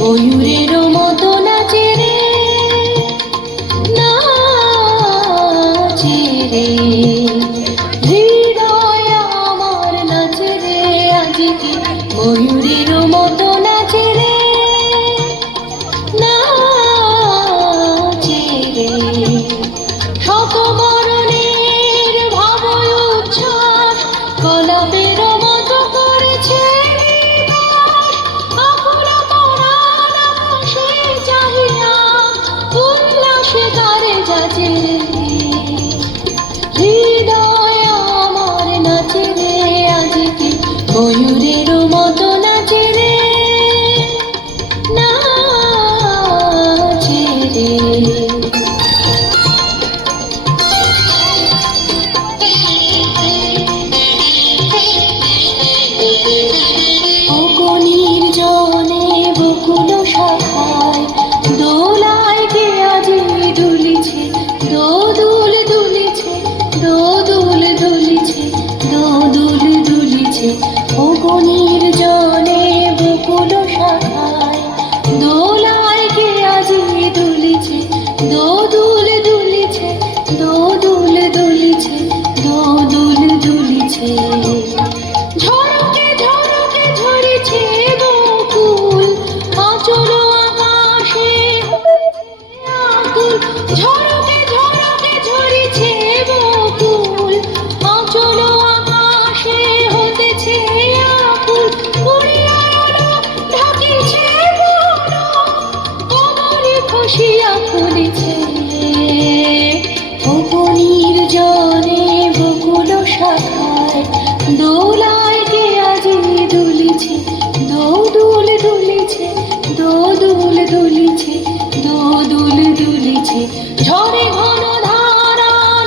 ময়ূরের মতো নাচে রে, নাচে রে, হৃদয় আমার নাচে রে আজকে, ময়ূরের মতো নাচে রে, নাচে রে। শতবরণের ভাব উচ্ছ্বাস কলাপের মতো করেছে হৃদয় আমার নাচে রে আজকে, ময়ূরের মতো নাচে রে, নাচে রে। অগণির জনে বকুল শাখায় দোলায় কে আজি দুলিছে, দোদুল দুলিছে, দোদুল দুলিছে, দোদুল দুলিছে। অগণির